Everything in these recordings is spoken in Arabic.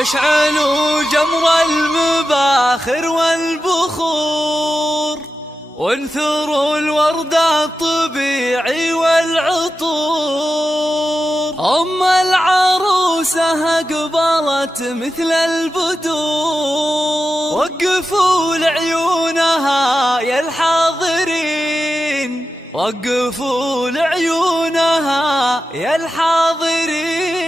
اشعلوا جمر المباخر والبخور، وانثروا الورد الطبيعي والعطور. أم العروسة أقبلت مثل البدور، وقفوا لعيونها يا الحاضرين، وقفوا لعيونها يا الحاضرين.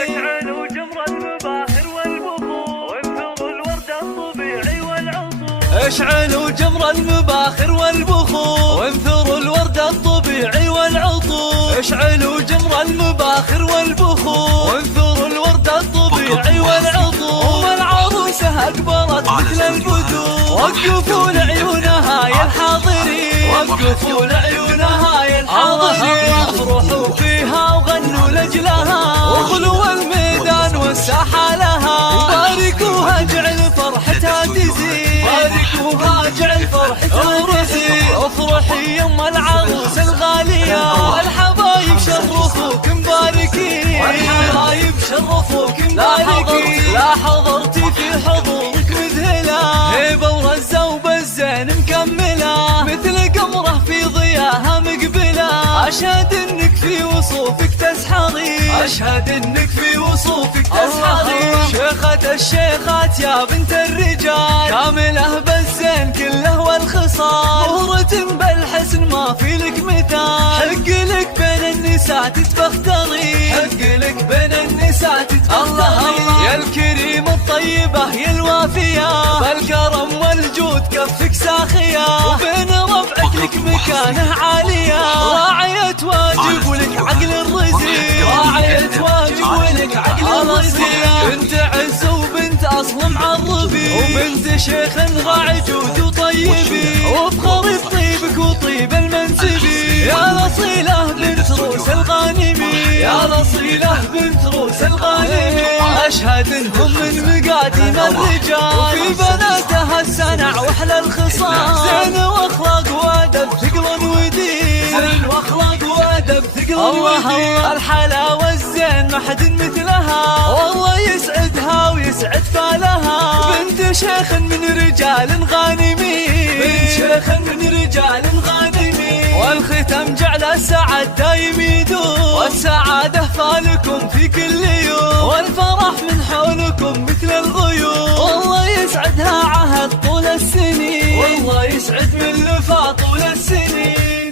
اشعلوا جمر المباخر والبخور، وانثروا الورد الطبيعي والعطور. اشعلوا جمر المباخر والبخور، وانثروا الورد الطبيعي والعطور. اشعلوا جمر المباخر والبخور، وانثروا الورد الطبيعي والعطور. والعروسة أقبلت مثل البدور، وقفوا لعيونها يا الحاضرين، وقفوا لعيونها يا الحاضرين. افرحوا فيها وغنوا لجلها، وخلوا الميدان والساحة لها. وباركوها جعل فرحتها تزيد، باركوها جعل فرحتها تزيد. افرحي يم العروس الغالية، والحبايب شرفوك مباركين، والحبايب شرفوك مباركين. لا حضرتي في حضورك مذهلة، هيبة ورزة وبالزين مكملة، مثل قمرة في ضياها مقبلة. أشهد انك في وصوفك تسحرين، أشهد انك في وصوفك تسحرين. شيخة الشيخات يا بنت الرجال، كاملة بالزين كله والخصال. مهرة بالحسن ما في لك مثال، حق لك بين النساء تتفخترين، حق لك بين النساء تتفخترين. يا الكريم الطيبة يا الوافية، بالكرم والجود كفك ساخية. وبين ربعك لك مكانه عالية، راعية واجب ولك عقل الرزية، راعية واجب ولك عقل الرزية. بنت عز وبنت أصل معربي، وبنت شيخ راعي جود وطيبي. وافخر بطيبك وطيب المنسبي، يا الأصيلة بنت روس الغانمي، يا الأصيلة بنت روس الغانمي. أشهد انهم من مقاديم الرجال، وفي بناتها السنع واحلى الخصال. زين واخلاق وادب ثقل ودين، زين واخلاق وادب ثقل ودين. الحلاوة الزين ما حد مثلها، والله يسعدها ويسعد فالها. بنت شيخ من رجال غانمين، بنت شيخ من رجال غانمين. والختم جعل السعد دايم يدوم، والسعادة فالكم في كل يوم. والفرح من حولكم مثل الغيوم، والله يسعدها عهد طول السنين، والله يسعد من لفا طول السنين.